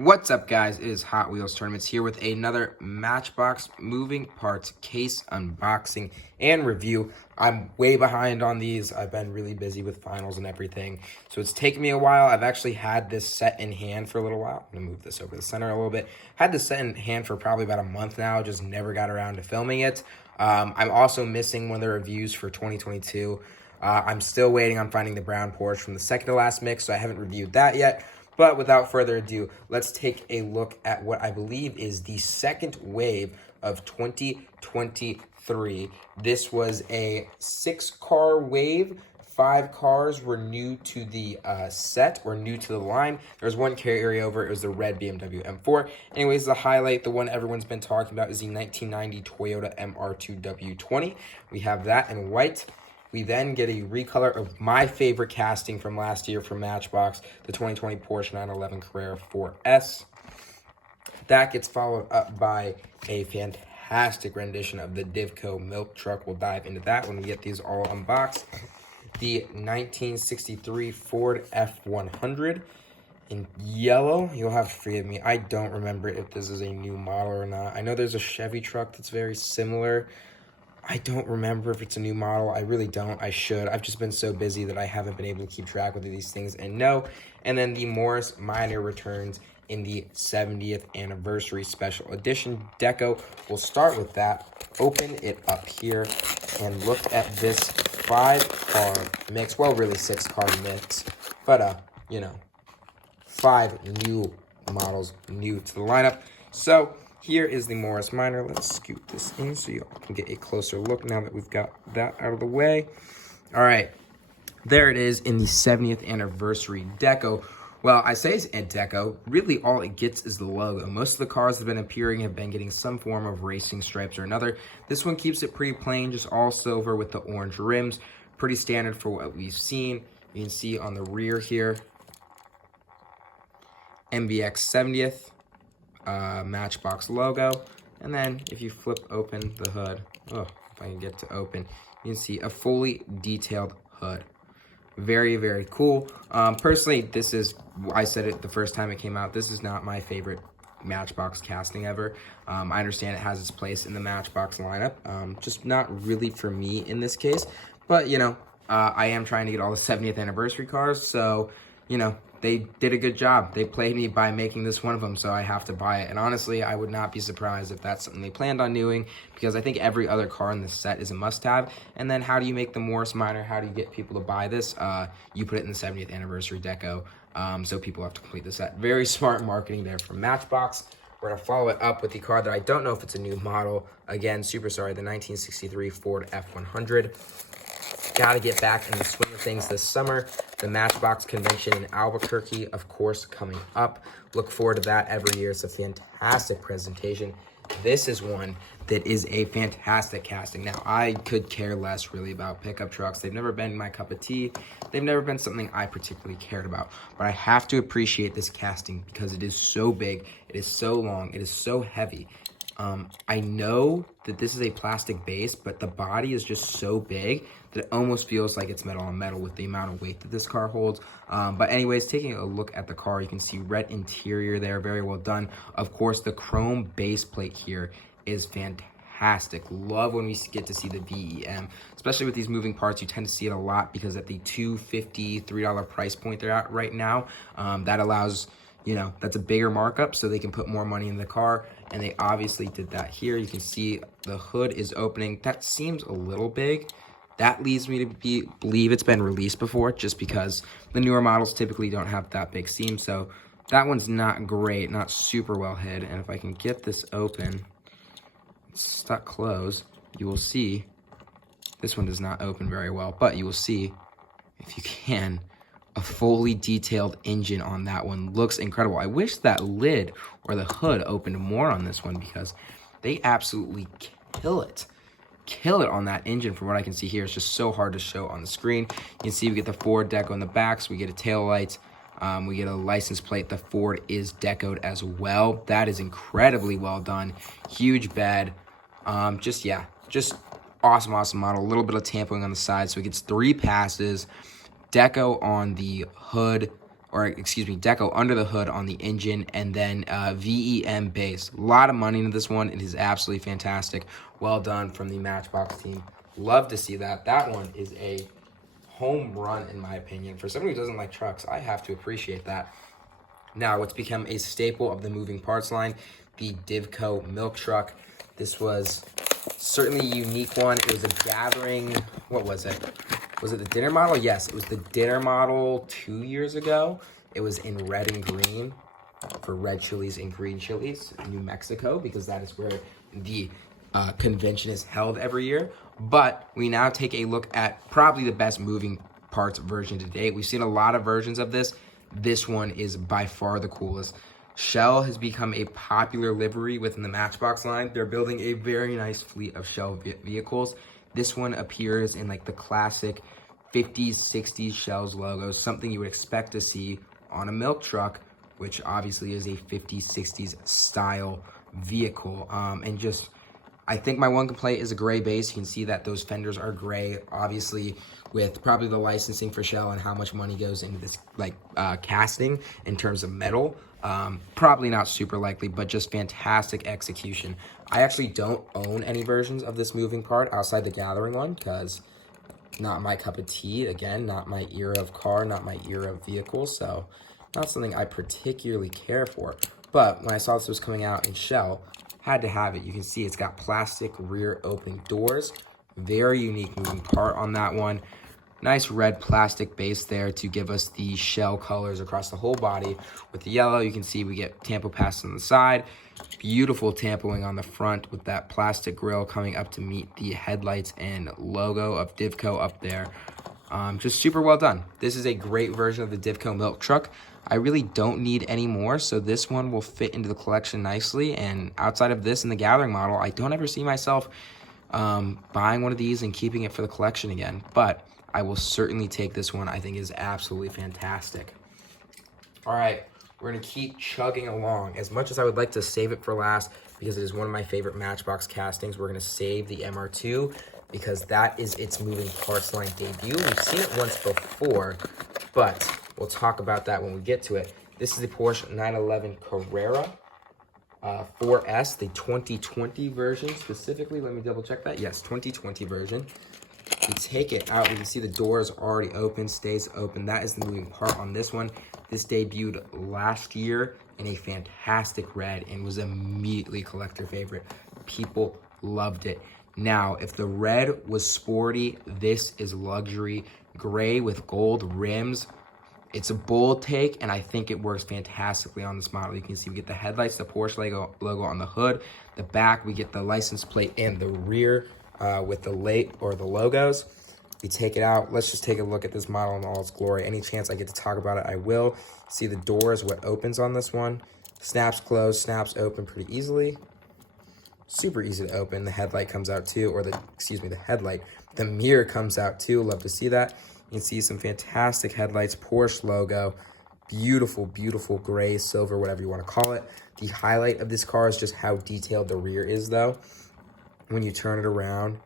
What's up, guys? It is Hot Wheels Tournaments here with another Matchbox moving parts case unboxing and review. I'm way behind on these. I've been really busy with finals and everything, so it's taken me a while. I've actually had this set in hand for a little while. I'm gonna move this over the center a little bit. Had this set in hand for probably about a month now, just never got around to filming it. I'm also missing one of the reviews for 2022. I'm still waiting on finding the brown Porsche from the second to last mix, so I haven't reviewed that yet. But without further ado, let's take a look at what I believe is the second wave of 2023. This was a 6-car wave. 5 cars were new to the set, or new to the line. There was one carryover. It was the red BMW M4. Anyways, the highlight, the one everyone's been talking about, is the 1990 Toyota MR2 W20. We have that in white. We then get a recolor of my favorite casting from last year from Matchbox, the 2020 Porsche 911 Carrera 4S. That gets followed up by a fantastic rendition of the Divco milk truck. We'll dive into that when we get these all unboxed. The 1963 Ford F100 in yellow. You'll have to forgive me. I don't remember if this is a new model or not. I know there's a Chevy truck that's very similar. I don't remember if it's a new model. I really don't. I should. I've just been so busy that I haven't been able to keep track of these things and know. And then the Morris Minor returns in the 70th anniversary special edition deco. We'll start with that. Open it up here and look at this 5-car mix. Well, really 6-car mix, but 5 new models new to the lineup. So here is the Morris Minor. Let's scoot this in so you all can get a closer look now that we've got that out of the way. All right, there it is in the 70th anniversary deco. Well, I say it's a deco. Really, all it gets is the logo. Most of the cars that have been appearing have been getting some form of racing stripes or another. This one keeps it pretty plain, just all silver with the orange rims. Pretty standard for what we've seen. You can see on the rear here, MBX 70th. Matchbox logo, and then if you flip open the hood, if I can get to open, you can see a fully detailed hood. Very, very cool. Personally, this is, I said it the first time it came out, this is not my favorite Matchbox casting ever. I understand it has its place in the Matchbox lineup, just not really for me in this case, but I am trying to get all the 70th anniversary cars, so they did a good job. They played me by making this one of them, so I have to buy it. And honestly, I would not be surprised if that's something they planned on doing, because I think every other car in this set is a must-have. And then how do you make the Morris Minor? How do you get people to buy this? You put it in the 70th anniversary deco, so people have to complete the set. Very smart marketing there from Matchbox. We're going to follow it up with the car that I don't know if it's a new model. Again, super sorry, the 1963 Ford F100. Got to get back in the swing of things this summer. The Matchbox convention in Albuquerque, of course, coming up. Look forward to that every year. It's a fantastic presentation. This is one that is a fantastic casting. Now, I could care less really about pickup trucks. They've never been my cup of tea. They've never been something I particularly cared about. But I have to appreciate this casting because it is so big, it is so long, it is so heavy. I know that this is a plastic base, but the body is just so big that it almost feels like it's metal on metal with the amount of weight that this car holds. But anyways, taking a look at the car, you can see red interior there, very well done. Of course, the chrome base plate here is fantastic. Love when we get to see the VEM, especially with these moving parts. You tend to see it a lot because at the $250, $3 price point they're at right now, that allows, that's a bigger markup, so they can put more money in the car, and they obviously did that here. You can see the hood is opening. That seems a little big. That leads me to believe it's been released before, just because the newer models typically don't have that big seam, so that one's not great, not super well hid. And if I can get this open, it's stuck closed, you will see this one does not open very well, but you will see, if you can, a fully detailed engine on that one. Looks incredible. I wish that lid or the hood opened more on this one, because they absolutely kill it on that engine. From what I can see here, it's just so hard to show on the screen. You can see we get the Ford deco on the backs, we get a tail light, we get a license plate. The Ford is decoed as well. That is incredibly well done. Huge bed. Just awesome model. A little bit of tampering on the side, so it gets 3 passes. Deco on the hood, or excuse me, deco under the hood on the engine, and then VEM base. A lot of money into this one. It is absolutely fantastic. Well done from the Matchbox team. Love to see that. That one is a home run, in my opinion. For somebody who doesn't like trucks, I have to appreciate that. Now, what's become a staple of the moving parts line, the Divco milk truck. This was certainly a unique one. It was a gathering, what was it? Was it the dinner model? Yes, it was the dinner model 2 years ago. It was in red and green for red chilies and green chilies, New Mexico, because that is where the convention is held every year. But we now take a look at probably the best moving parts version to date. We've seen a lot of versions of this. This one is by far the coolest. Shell has become a popular livery within the Matchbox line. They're building a very nice fleet of Shell vehicles. This one appears in like the classic 50s, 60s Shell's logos, something you would expect to see on a milk truck, which obviously is a 50s, 60s style vehicle. And just, I think my one complaint is a gray base. You can see that those fenders are gray, obviously with probably the licensing for Shell and how much money goes into this like casting in terms of metal. Probably not super likely, but just fantastic execution. I actually don't own any versions of this moving part outside the gathering one because not my cup of tea. Again, not my era of car, not my era of vehicle, so not something I particularly care for. But when I saw this was coming out in Shell, had to have it. You can see it's got plastic rear open doors. Very unique moving part on that one. Nice red plastic base there to give us the Shell colors across the whole body. With the yellow, you can see we get tampo pass on the side. Beautiful tampoing on the front with that plastic grille coming up to meet the headlights and logo of Divco up there. Just super well done. This is a great version of the Divco milk truck. I really don't need any more, so this one will fit into the collection nicely. And outside of this and the gathering model, I don't ever see myself buying one of these and keeping it for the collection again. But I will certainly take this one. I think is absolutely fantastic. All right, we're gonna keep chugging along. As much as I would like to save it for last, because it is one of my favorite Matchbox castings, we're gonna save the MR2 because that is its moving parts line debut. We've seen it once before, but we'll talk about that when we get to it. This is the Porsche 911 Carrera 4S, the 2020 version specifically. Let me double check that. Yes, 2020 version. We take it out, we can see the doors already open, stays open. That is the moving part on this one. This debuted last year in a fantastic red and was immediately a collector favorite. People loved it. Now, if the red was sporty, this is luxury. Gray with gold rims. It's a bold take, and I think it works fantastically on this model. You can see we get the headlights, the Porsche logo on the hood. The back, we get the license plate and the rear with the logos. We take it out. Let's just take a look at this model in all its glory. Any chance I get to talk about it, I will. See the doors, what opens on this one. Snaps closed, snaps open pretty easily. Super easy to open. The headlight comes out too, or the headlight. The mirror comes out too. Love to see that. You can see some fantastic headlights, Porsche logo. Beautiful, beautiful gray, silver, whatever you want to call it. The highlight of this car is just how detailed the rear is though. When you turn it around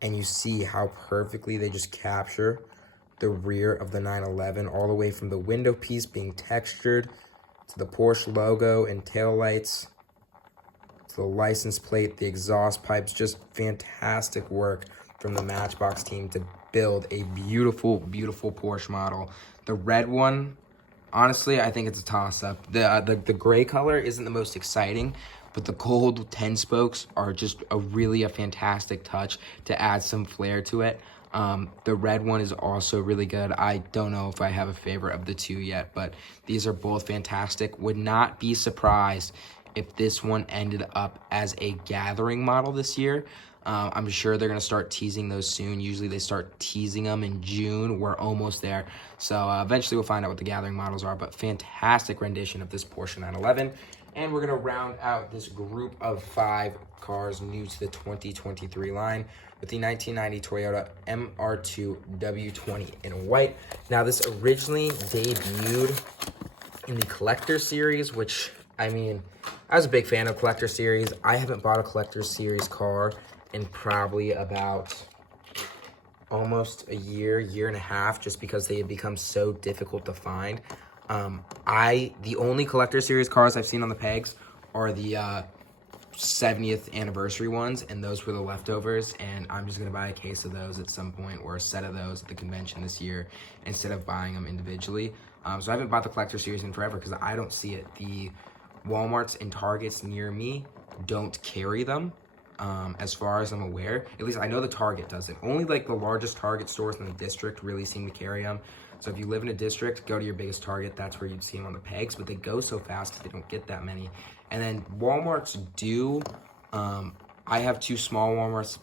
and you see how perfectly they just capture the rear of the 911, all the way from the window piece being textured to the Porsche logo and taillights to the license plate, the exhaust pipes. Just fantastic work from the Matchbox team to build a beautiful, beautiful Porsche model. The red one, honestly, I think it's a toss-up. The gray color isn't the most exciting, but the gold 10 spokes are just a fantastic touch to add some flair to it. The red one is also really good. I don't know if I have a favorite of the two yet, but these are both fantastic. Would not be surprised if this one ended up as a gathering model this year. I'm sure they're going to start teasing those soon. Usually they start teasing them in June. We're almost there. So eventually we'll find out what the gathering models are, but fantastic rendition of this Porsche 911. And we're going to round out this group of 5 cars new to the 2023 line with the 1990 Toyota MR2 W20 in white. Now, this originally debuted in the Collector Series, which, I mean, I was a big fan of Collector Series. I haven't bought a Collector Series car in probably about almost a year and a half, just because they have become so difficult to find. The only collector series cars I've seen on the pegs are the 70th anniversary ones, and those were the leftovers, and I'm just gonna buy a case of those at some point, or a set of those at the convention this year, instead of buying them individually. So I haven't bought the collector series in forever because I don't see it. The Walmarts and Targets near me don't carry them, as far as I'm aware. At least I know the Target doesn't. Only like the largest Target stores in the district really seem to carry them. So if you live in a district, go to your biggest Target. That's where you'd see them on the pegs, but they go so fast they don't get that many. And then Walmarts do. I have 2 small Walmarts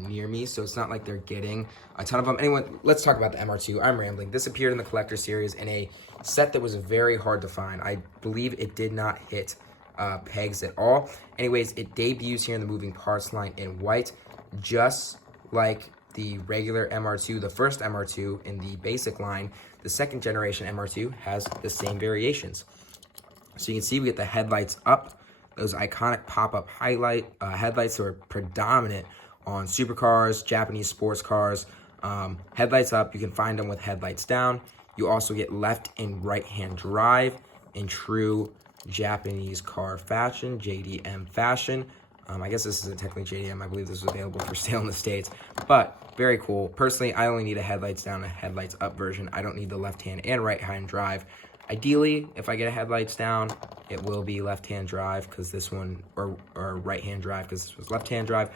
near me, so it's not like they're getting a ton of them. Anyway, let's talk about the MR2. I'm rambling. This appeared in the collector series in a set that was very hard to find. I believe it did not hit pegs at all. Anyways, it debuts here in the moving parts line in white, just like the regular MR2, the first MR2 in the basic line. The second generation MR2 has the same variations. So you can see we get the headlights up, those iconic pop-up headlights that are predominant on supercars, Japanese sports cars. Headlights up, you can find them with headlights down. You also get left and right-hand drive in true Japanese car fashion, JDM fashion. I guess this isn't technically JDM. I believe this is available for sale in the States, but very cool. Personally, I only need a headlights down, a headlights up version. I don't need the left-hand and right-hand drive. Ideally, if I get a headlights down, it will be left-hand drive because this one, or right-hand drive because this was left-hand drive.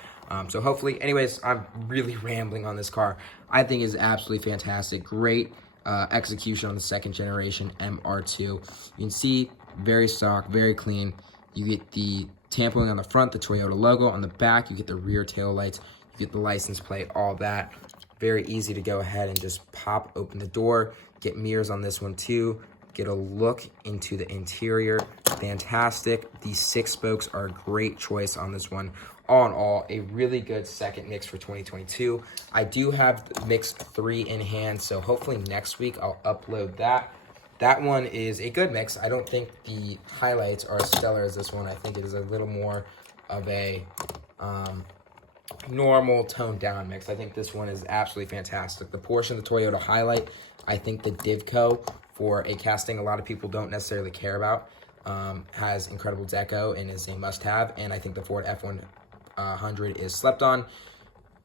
So hopefully, anyways, I'm really rambling on this car. I think it's absolutely fantastic. Great execution on the second generation MR2. You can see very stock, very clean. You get the tampering on the front, the Toyota logo. On the back, you get the rear tail lights. You get the license plate, all that. Very easy to go ahead and just pop open the door. Get mirrors on this one too. Get a look into the interior. Fantastic. These 6 spokes are a great choice on this one. All in all, a really good second mix for 2022. I do have mix 3 in hand, so hopefully next week I'll upload that. That one is a good mix. I don't think the highlights are as stellar as this one. I think it is a little more of a normal toned down mix. I think this one is absolutely fantastic. The Porsche and the Toyota highlight. I think the Divco, for a casting a lot of people don't necessarily care about, has incredible deco and is a must-have. And I think the Ford F100 is slept on.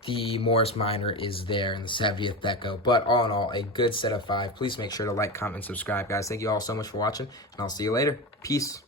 The Morris Minor is there in the 70th deco. But all in all, a good set of 5. Please make sure to like, comment, and subscribe, guys. Thank you all so much for watching, and I'll see you later. Peace.